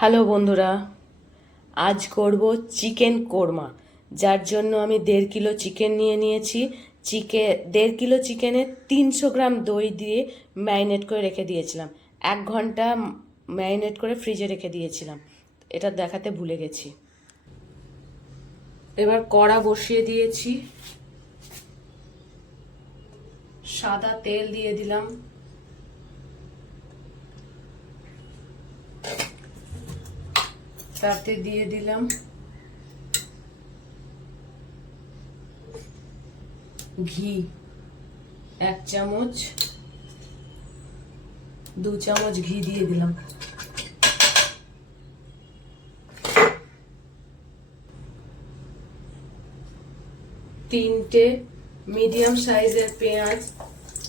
Hello বন্ধুরা, আজ করব চিকেন কোরমা। যার জন্য আমি 1.5 কিলো চিকেন নিয়ে নিয়েছি। 1.5 কিলো চিকেনে 300 গ্রাম দই দিয়ে ম্যারিনেট করে রেখে দিয়েছিলাম। 1 ঘন্টা ম্যারিনেট করে ফ্রিজে রেখে দিয়েছিলাম। এটা দেখাতে ভুলে গেছি। এবার কড়া বসিয়ে দিয়েছি, সাদা তেল দিয়ে দিলাম, তাতে দিয়ে দিলাম ঘি 1 চামচ, 2 চামচ ঘি দিয়ে দিলাম। তিনটে মিডিয়াম সাইজের পেঁয়াজ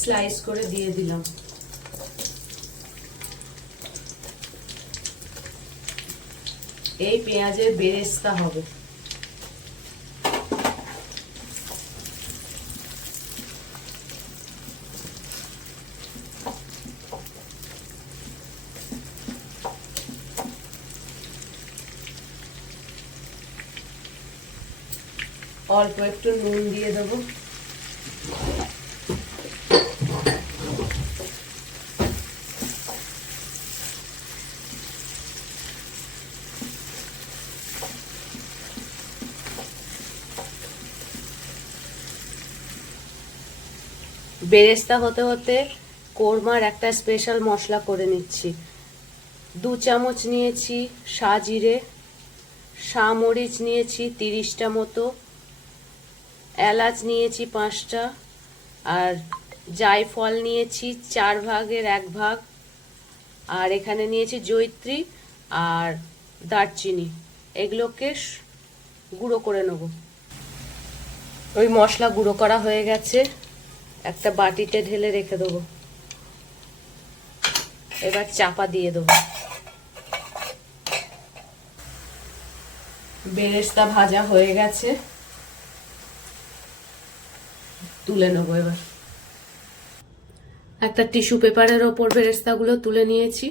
স্লাইস করে দিয়ে দিলাম। এই পেঁয়াজের বেরেস্তা হবে। অল্প একটু নুন দিয়ে দেবো। বেরেস্তা হতে হতে কোরমার একটা স্পেশাল মশলা করে নিচ্ছি। 2 চামচ নিয়েছি সাজিরে, সামরিচ নিয়েছি 30টা মতো, এলাচ নিয়েছি 5টা, আর জায়ফল নিয়েছি 4 ভাগের 1 ভাগ, আর এখানে নিয়েছি জয়িত্রী আর দারচিনি। এগুলোকে গুঁড়ো করে নেব। ওই মশলা গুঁড়ো করা হয়ে গেছে, একটা বাটিতে ঢেলে রেখে দেবো। এবার চাপা দিয়ে দেবো। বেরেস্তা ভাজা হয়ে গেছে, তুলে নেবো। এবার একটা টিস্যু পেপারের ওপর বেরেস্তাগুলো তুলে নিয়েছি।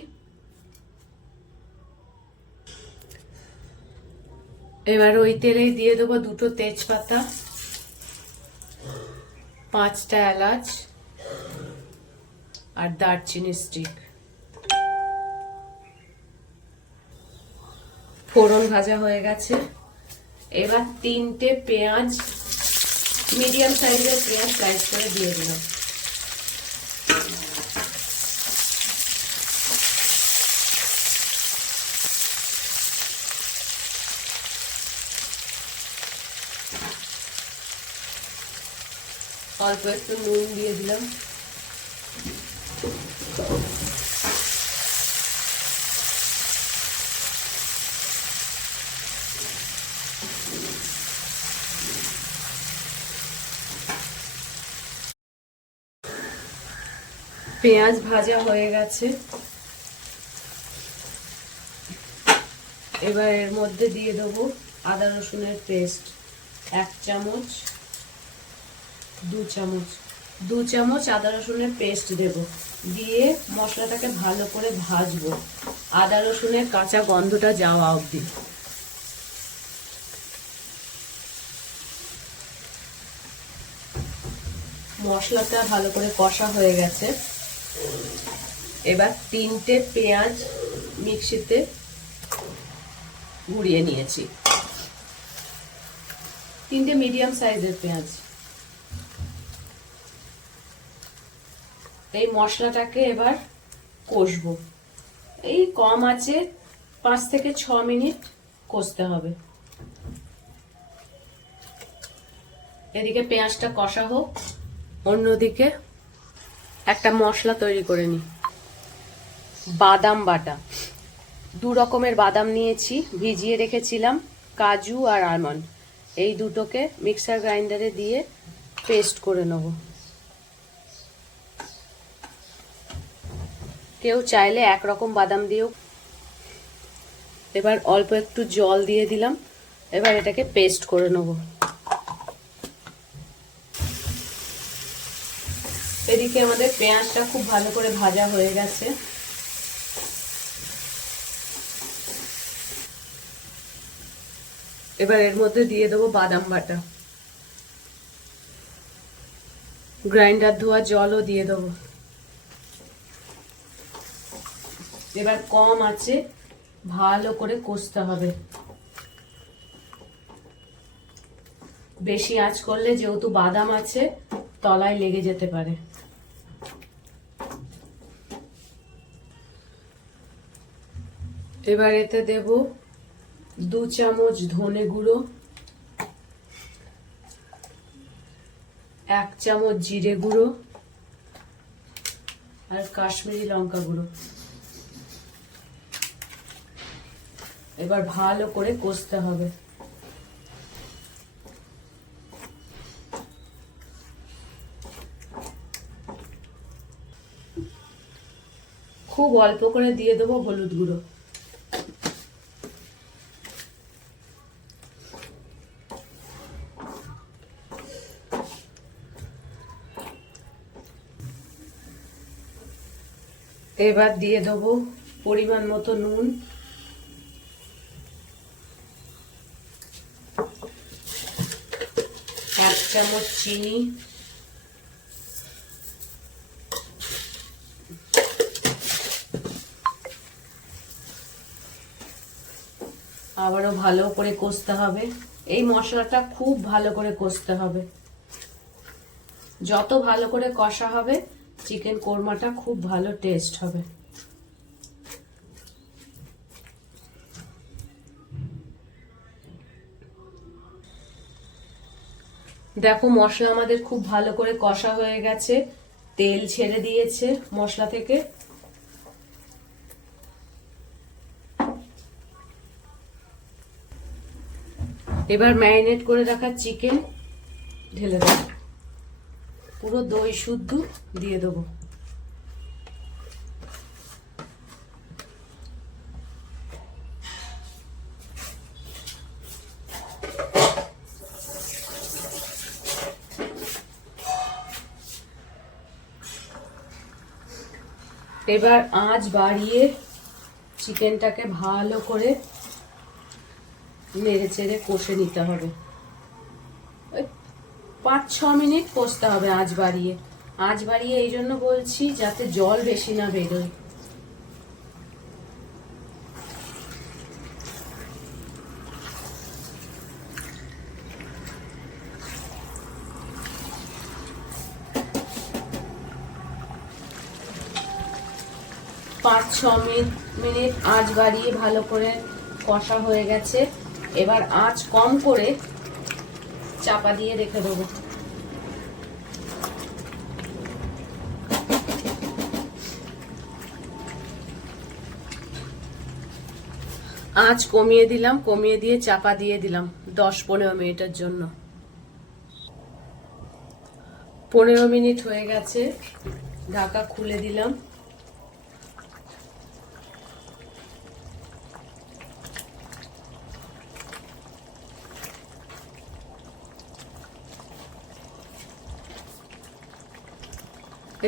এবার ওই তেলেই দিয়ে দেবো 2টো তেজপাতা, 5টা এলাচ আর দারচিনি স্টিক। ফোড়ন ভাজা হয়ে গেছে। এবার 3টে পেঁয়াজ, মিডিয়াম সাইজের পেঁয়াজ স্লাইস করে দিয়ে দিলাম। অল্প একটু নুন দিয়ে দিলাম। পেঁয়াজ ভাজা হয়ে গেছে। এবার এর মধ্যে দিয়ে দেবো আদা রসুনের পেস্ট 1 চামচ, 2 চামচ আদা রসুনের পেস্ট দেব। দিয়ে মশলাটাকে ভালো করে ভাজবো, আদা রসুনের কাঁচা গন্ধটা যাওয়া অবধি। মশলাটা ভালো করে কষা হয়ে গেছে। এবার 3টে পেঁয়াজ মিক্সিতে গুঁড়িয়ে নিয়েছি, 3টে মিডিয়াম সাইজের পেঁয়াজ। এই মশলাটাকে এবার কষবো। এই কম আঁচে 5 থেকে 6 মিনিট কষতে হবে। এদিকে পেঁয়াজটা কষা হোক, অন্যদিকে একটা মশলা তৈরি করে নিই। বাদাম বাটা, 2 রকমের বাদাম নিয়েছি, ভিজিয়ে রেখেছিলাম, কাজু আর আলমন্ড। এই দুটোকে মিক্সার গ্রাইন্ডারে দিয়ে পেস্ট করে নেব। কেউ চাইলে 1 রকম বাদাম দিয়েও। এবার অল্প একটু জল দিয়ে দিলাম। এবার এটাকে পেস্ট করে নেব। এদিকে আমাদের পেঁয়াজটা খুব ভালো করে ভাজা হয়ে গেছে। এবার এর মধ্যে দিয়ে দেবো বাদাম বাটা, গ্রাইন্ডার ধোয়া জলও দিয়ে দেবো। এবার কম আছে ভালো করে কষতে হবে। বেশি আঁচ করলে যেহেতু বাদাম আছে তলায় লেগে যেতে পারে। এবার এতে দেব 2 চামচ ধনে গুঁড়ো, 1 চামচ জিরে গুঁড়ো আর কাশ্মীরি লঙ্কা গুঁড়ো। এবার ভালো করে কষতে হবে। খুব অল্প করে দিয়ে দেবো হলুদ গুঁড়ো। এবার দিয়ে দেবো পরিমাণ মতো নুন, 1 চামচ চিনি, আবারও ভালো করে কষতে হবে। এই মশলাটা খুব ভালো করে কষতে হবে। যত ভালো করে কষা হবে চিকেন কোরমাটা খুব ভালো টেস্ট হবে। দেখো মশলা আমাদের খুব ভালো করে কষা হয়ে গেছে, তেল ছেড়ে দিয়েছে মশলা থেকে। এবার ম্যারিনেট করে রাখা চিকেন ঢেলে দেবো, পুরো দই শুদ্ধ দিয়ে দেবো। এবার আঁচ বাড়িয়ে চিকেনটাকে ভালো করে নেড়ে চেড়ে কষে নিতে হবে। ওই 5-6 মিনিট কষতে হবে আঁচ বাড়িয়ে। আঁচ বাড়িয়ে এই জন্য বলছি যাতে জল বেশি না বেরোয়। পাঁচ ছ মিনিট আঁচ বাড়িয়ে ভালো করে কষা হয়ে গেছে। এবার আঁচ কম করে চাপা দিয়ে রেখে দেবো। আঁচ কমিয়ে দিলাম, কমিয়ে দিয়ে চাপা দিয়ে দিলাম 10-15 মিনিটের জন্য। 15 মিনিট হয়ে গেছে, ঢাকা খুলে দিলাম।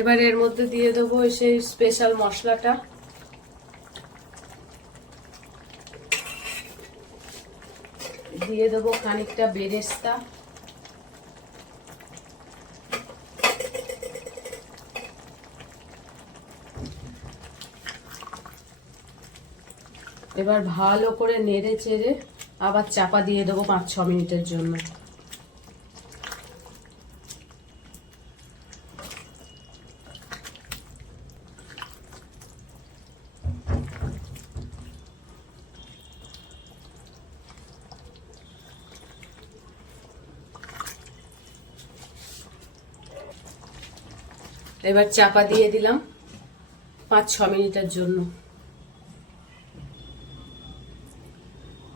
এবার এর মধ্যে দিয়ে দেবো সেই স্পেশাল মশলাটা। দিয়ে দেবো খানিকটা বেরেস্তা, এবার ভালো করে নেড়ে চেড়ে আবার চাপা দিয়ে দেবো 5-6 মিনিটের জন্য। এবার চাপা দিয়ে দিলাম 5-6 মিনিটের জন্য।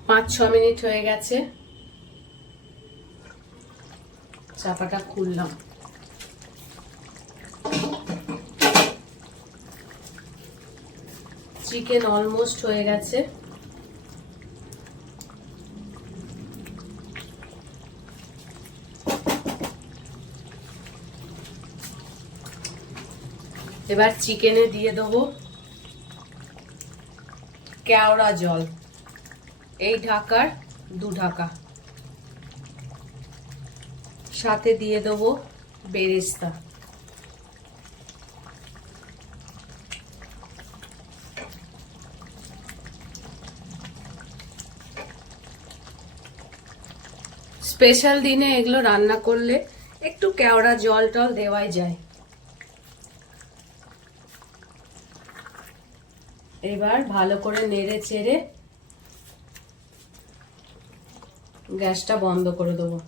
5-6 মিনিট হয়ে গেছে, চাপাটা খুললাম। চিকেন অলমোস্ট হয়ে গেছে। এবার চিকেনে দিয়ে দেবো কেওড়া জল, এই ঢাকার 2 ঢাকা। সাথে দিয়ে দেবো বেরেস্তা। স্পেশাল দিনে এগুলো রান্না করলে একটু কেওড়া জল টল দেওয়াই যায়। এবার ভালো করে নেড়ে চেড়ে গ্যাসটা বন্ধ করে দেবো।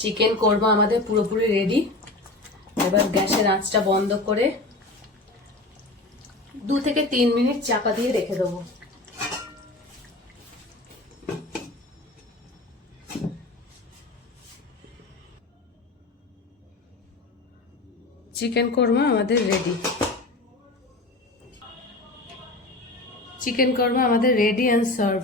চিকেন কোরমা আমাদের পুরোপুরি রেডি। এবার গ্যাসের আঁচটা বন্ধ করে 2 থেকে 3 মিনিট চাপা দিয়ে রেখে দেবো। চিকেন কোরমা আমাদের রেডি। চিকেন কোরমা আমাদের রেডি অ্যান্ড সার্ভ।